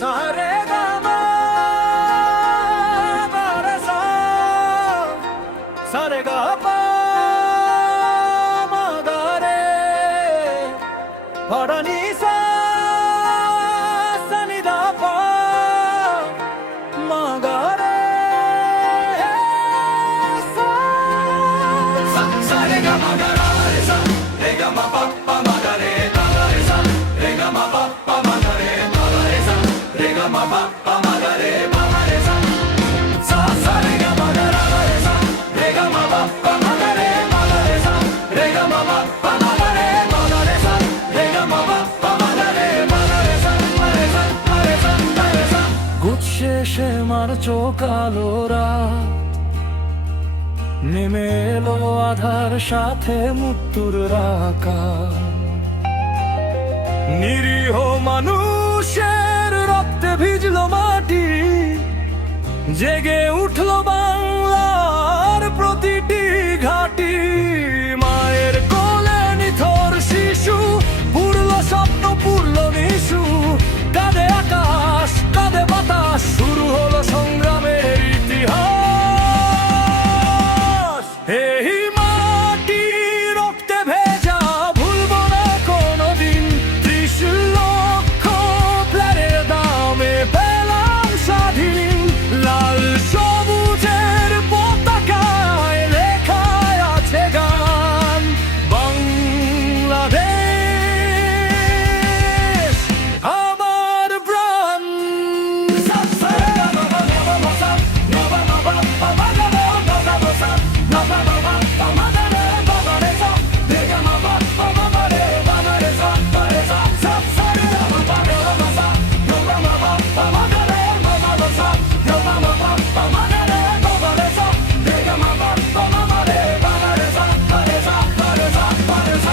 সারে গামা বারে সা সারে গা পা মা গা রে পড়া নি সা সা নি দা পা মা গা রে সা সা রে গা মা গা রে সা রে গা মা পা পা মা গা রে গা রে সা রে গা মা পা পা মা গা রে গা রে সা রে গা মা পা পা মা গা রে গা রে সা সা সা রে গা মা গা রে সা রে গা মা পা পা মা গা রে গা রে সা রে গা মা পা পা মা গা রে গা রে সা রে গা মা পা পা মা গা রে গা রে সা রে সা রে সা রে সা গুচ্ছে সে মার চোকালো রাত নেমে এলো আধার সাথে মৃত্যুর রাকা নিরীহ মানুষের রক্তে ভিজলো মাটি জেগে উঠলো বাংলার প্রতিটি ঘাটি মায়ের কোলে নিথর শিশু পুরলো স্বপ্ন পুরলো নিশু কাঁদে আকাশ কাঁদে বাতাস শুরু হলো সংগ্রামের ইতিহাস এই মাটি রক্তে ভেজা ভুলবো না কোনোদিন 30 লক্ষ প্লেনের দামে পেলাম স্বাধীন লাল সবুজের পতাকায় লেখা আছে গান বাংলাদেশ আমার প্রাণ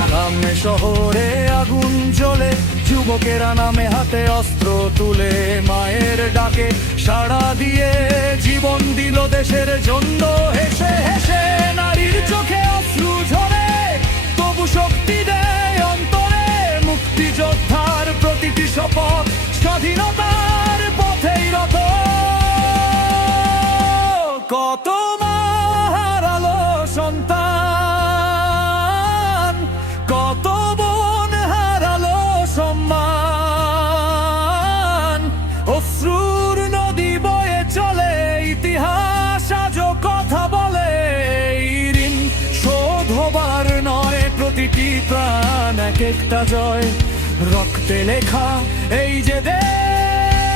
গ্রামে শহরে আগুন জ্বলে যুবকেরা নামে হাতে অস্ত্র তুলে মায়ের ডাকে সাড়া দিয়ে জীবন দিল দেশের জন্য হেসে হেসে নারীর চোখে অশ্রু ঝরে তবু শক্তি দেয় অন্তরে মুক্তিযোদ্ধার প্রতিটি শপথ স্বাধীনতার পথেই রত কত মা হারালো সন্তান কত বোন হারালো সম্মান অশ্রুর নদী বয়ে চলে ইতিহাস আজও কথা বলে এই ঋণ শোধ হবার নয় প্রতিটি প্রাণ এক একটা জয় রক্তে লেখা এই যে দেশ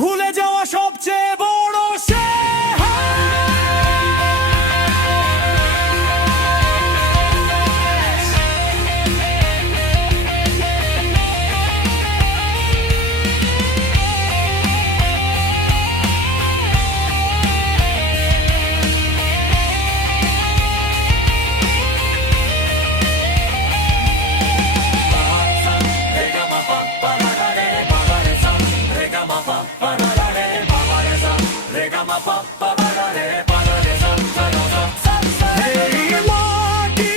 ভুলে যাওয়া সবচেয়ে বড় সে এই মাটি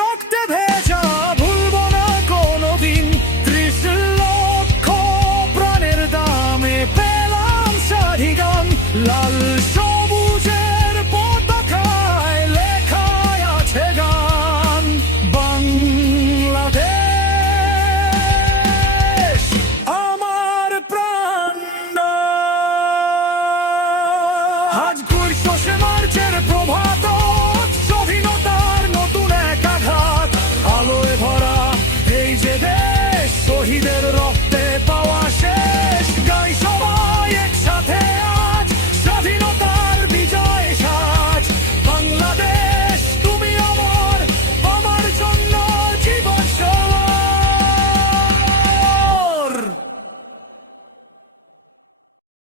রক্তে ভেজা ভুলবো না কোনোদিন 30 লক্ষ প্রাণের দামে পেলাম স্বাধীন লাল সবুজের পতাকায় লেখা আছে গান বাংলাদেশ আমার প্রাণ আজ